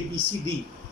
ABCD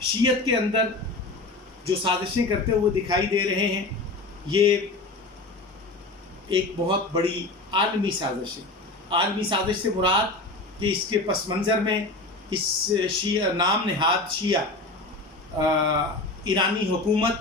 شیعت کے اندر جو سازشیں کرتے ہوئے دکھائی دے رہے ہیں یہ ایک بہت بڑی عالمی سازش ہے. عالمی سازش سے مراد کہ اس کے پس منظر میں اس شیعہ نام نہاد شیعہ ایرانی حکومت،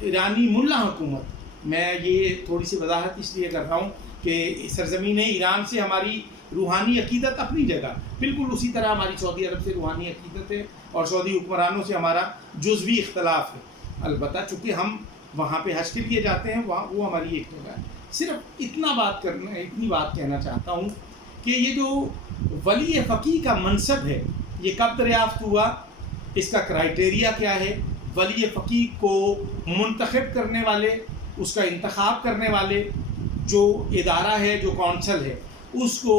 ایرانی ملا حکومت، میں یہ تھوڑی سی وضاحت اس لیے کر رہا ہوں کہ سرزمین ایران سے ہماری روحانی عقیدت اپنی جگہ، بالکل اسی طرح ہماری سعودی عرب سے روحانی عقیدت ہے اور سعودی حکمرانوں سے ہمارا جزوی اختلاف ہے. البتہ چونکہ ہم وہاں پہ حج کے لیے جاتے ہیں، وہاں وہ ہماری ایک جگہ ہے. صرف اتنی بات کہنا چاہتا ہوں کہ یہ جو ولی فقیہ کا منصب ہے یہ کب دریافت ہوا، اس کا کرائٹیریا کیا ہے، ولی فقیہ کو منتخب کرنے والے، اس کا انتخاب کرنے والے جو ادارہ ہے، جو کونسل ہے، اس کو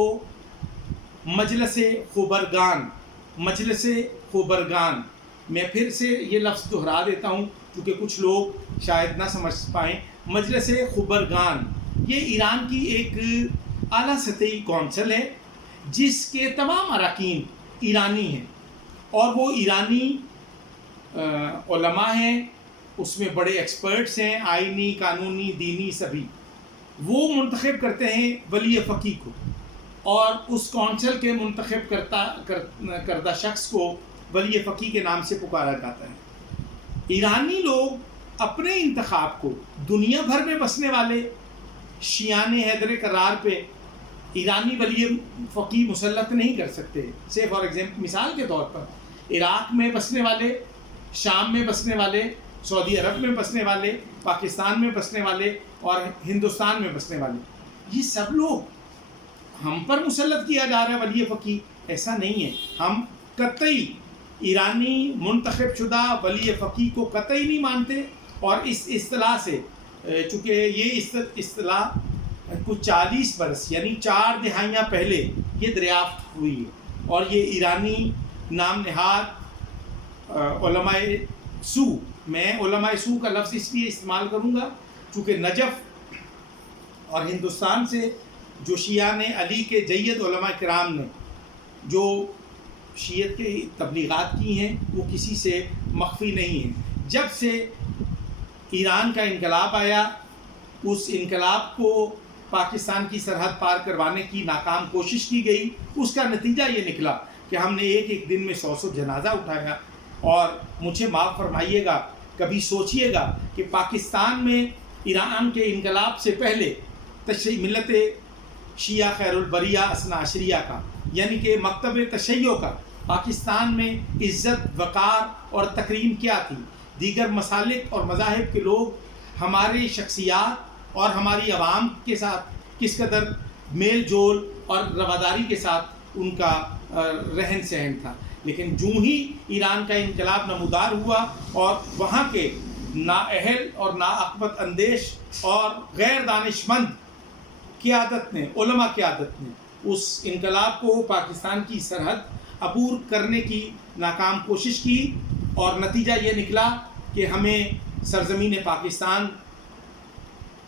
مجلس خبرگان، میں پھر سے یہ لفظ دہرا دیتا ہوں کیونکہ کچھ لوگ شاید نہ سمجھ پائیں. مجلس خبرگان یہ ایران کی ایک اعلیٰ سطحی کونسل ہے جس کے تمام اراکین ایرانی ہیں اور وہ ایرانی علماء ہیں، اس میں بڑے ایکسپرٹس ہیں، آئینی، قانونی، دینی، سبھی. وہ منتخب کرتے ہیں ولی فقیہ کو اور اس کونسل کے منتخب کردہ شخص کو ولی فقیہ کے نام سے پکارا جاتا ہے. ایرانی لوگ اپنے انتخاب کو دنیا بھر میں بسنے والے شیعان حیدر کرار پہ ایرانی ولی فقیہ مسلط نہیں کر سکتے. سے فار ایگزامپل، مثال کے طور پر عراق میں بسنے والے، شام میں بسنے والے، سعودی عرب میں بسنے والے، پاکستان میں بسنے والے اور ہندوستان میں بسنے والے، یہ سب لوگ ہم پر مسلط کیا جا رہا ہے ولی فقیہ. ایسا نہیں ہے. ہم قطعی ایرانی منتخب شدہ ولی فقیہ کو قطعی نہیں مانتے اور اس اصطلاح سے، چونکہ یہ اصطلاح کچھ 40 برس یعنی 4 دہائیاں پہلے یہ دریافت ہوئی ہے اور یہ ایرانی نام نہاد علماء سو، میں علماء سو کا لفظ اس لیے استعمال کروں گا چونکہ نجف اور ہندوستان سے جو شیعان علی کے جید علماء کرام نے جو شیعت کی تبلیغات کی ہیں وہ کسی سے مخفی نہیں ہیں. جب سے ایران کا انقلاب آیا، اس انقلاب کو پاکستان کی سرحد پار کروانے کی ناکام کوشش کی گئی. اس کا نتیجہ یہ نکلا کہ ہم نے ایک دن میں 100 جنازہ اٹھایا. اور مجھے معاف فرمائیے گا، کبھی سوچئے گا کہ پاکستان میں ایران کے انقلاب سے پہلے ملت شیعہ خیر البریہ اثنا عشریہ کا، یعنی کہ مکتب تشیع کا پاکستان میں عزت، وقار اور تکریم کیا تھی. دیگر مسالک اور مذاہب کے لوگ ہماری شخصیات اور ہماری عوام کے ساتھ کس قدر میل جول اور رواداری کے ساتھ ان کا رہن سہن تھا. لیکن جو ہی ایران کا انقلاب نمودار ہوا اور وہاں کے نااہل اور ناعقبت اندیش اور غیر دانشمند قیادت نے، علماء قیادت نے اس انقلاب کو پاکستان کی سرحد عبور کرنے کی ناکام کوشش کی اور نتیجہ یہ نکلا کہ ہمیں سرزمین پاکستان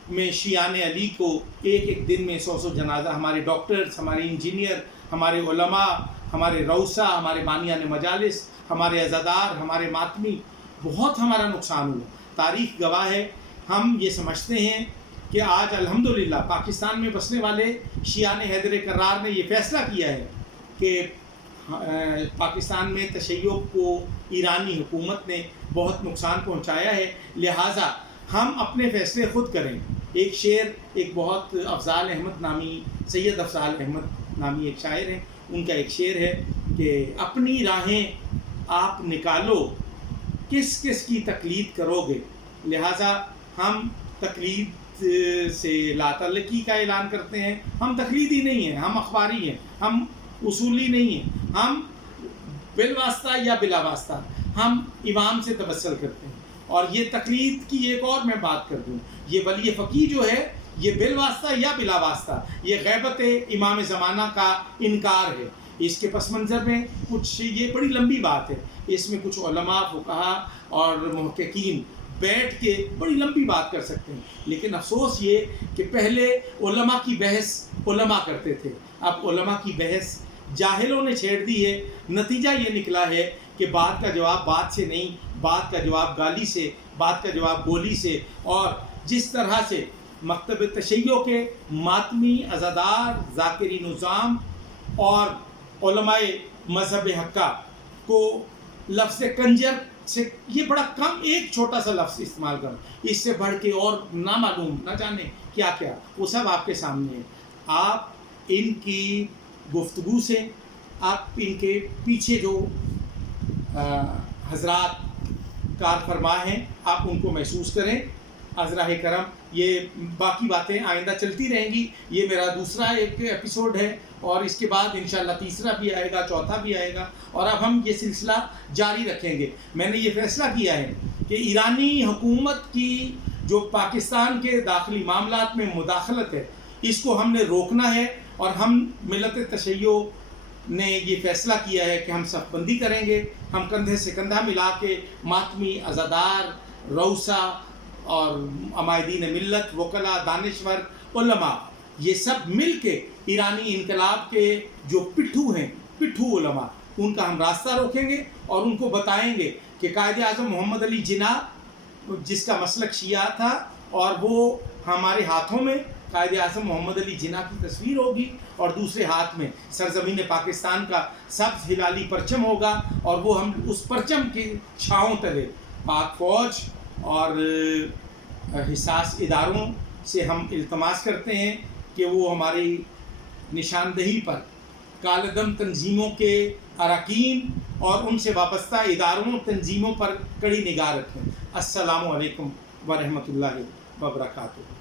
میں شیعان علی کو ایک دن میں 100 جنازہ، ہمارے ڈاکٹرز، ہمارے انجینئر، ہمارے علماء، ہمارے روسا، ہمارے بانیان مجالس، ہمارے عزادار، ہمارے ماتمی، بہت ہمارا نقصان ہوا. تاریخ گواہ ہے. ہم یہ سمجھتے ہیں کہ آج الحمدللہ پاکستان میں بسنے والے شیعان حیدر کرار نے یہ فیصلہ کیا ہے کہ پاکستان میں تشیع کو ایرانی حکومت نے بہت نقصان پہنچایا ہے، لہٰذا ہم اپنے فیصلے خود کریں. ایک شعر، ایک بہت افضال احمد نامی، سید افضال احمد نامی ایک شاعر ہیں، ان کا ایک شعر ہے کہ اپنی راہیں آپ نکالو، کس کس کی تقلید کرو گے. لہٰذا ہم تقلید سے لا تعلقی کا اعلان کرتے ہیں. ہم تقلیدی نہیں ہیں، ہم اخباری ہیں، ہم اصولی نہیں ہیں، ہم بالواسطہ یا بلا واسطہ ہم امام سے توسل کرتے ہیں. اور یہ تقلید کی ایک اور میں بات کر دوں، یہ ولی فقیہ جو ہے یہ بالواسطہ یا بلا واسطہ یہ غیبت امام زمانہ کا انکار ہے. اس کے پس منظر میں کچھ، یہ بڑی لمبی بات ہے، اس میں کچھ علماء، فقہاء اور محققین بیٹھ کے بڑی لمبی بات کر سکتے ہیں. لیکن افسوس یہ کہ پہلے علماء کی بحث علماء کرتے تھے، اب علماء کی بحث جاہلوں نے چھیڑ دی ہے. نتیجہ یہ نکلا ہے کہ بات کا جواب بات سے نہیں، بات کا جواب گالی سے، بات کا جواب گولی سے، اور جس طرح سے مکتب تشیع کے ماتمی عزادار ذاکری نظام اور علماء مذہب حقہ کو لفظ کنجر سے، یہ بڑا کم ایک چھوٹا سا لفظ استعمال کرو، اس سے بڑھ کے اور نامعلوم نہ جانے کیا کیا، وہ سب آپ کے سامنے ہے۔ آپ ان کی گفتگو سے، آپ ان کے پیچھے جو حضرات کار فرما ہیں آپ ان کو محسوس کریں۔ عذراء کرم، یہ باقی باتیں آئندہ چلتی رہیں گی، یہ میرا دوسرا ایک ایپیسوڈ ہے، اور اس کے بعد انشاءاللہ تیسرا بھی آئے گا، چوتھا بھی آئے گا، اور اب ہم یہ سلسلہ جاری رکھیں گے۔ میں نے یہ فیصلہ کیا ہے کہ ایرانی حکومت کی جو پاکستان کے داخلی معاملات میں مداخلت ہے، اس کو ہم نے روکنا ہے، اور ہم ملت تشیع نے یہ فیصلہ کیا ہے کہ ہم صف بندی کریں گے، ہم کندھے سے کندھا ملا کے ماتمی عزادار، روسا اور عمائدین ملت، وکلاء، دانشور، علماء، یہ سب مل کے ایرانی انقلاب کے جو پٹھو ہیں، پٹھو علماء، ان کا ہم راستہ روکیں گے اور ان کو بتائیں گے کہ قائد اعظم محمد علی جناح، جس کا مسلک شیعہ تھا، اور وہ ہمارے ہاتھوں میں قائد اعظم محمد علی جناح کی تصویر ہوگی، اور دوسرے ہاتھ میں سرزمین پاکستان کا سبز ہلالی پرچم ہوگا، اور وہ ہم اس پرچم کی چھاؤں تلے پاک فوج اور حساس اداروں سے ہم التماس کرتے ہیں کہ وہ ہماری نشاندہی پر کالعدم تنظیموں کے اراکین اور ان سے وابستہ اداروں تنظیموں پر کڑی نگاہ رکھیں۔ السلام علیکم ورحمۃ اللہ وبرکاتہ۔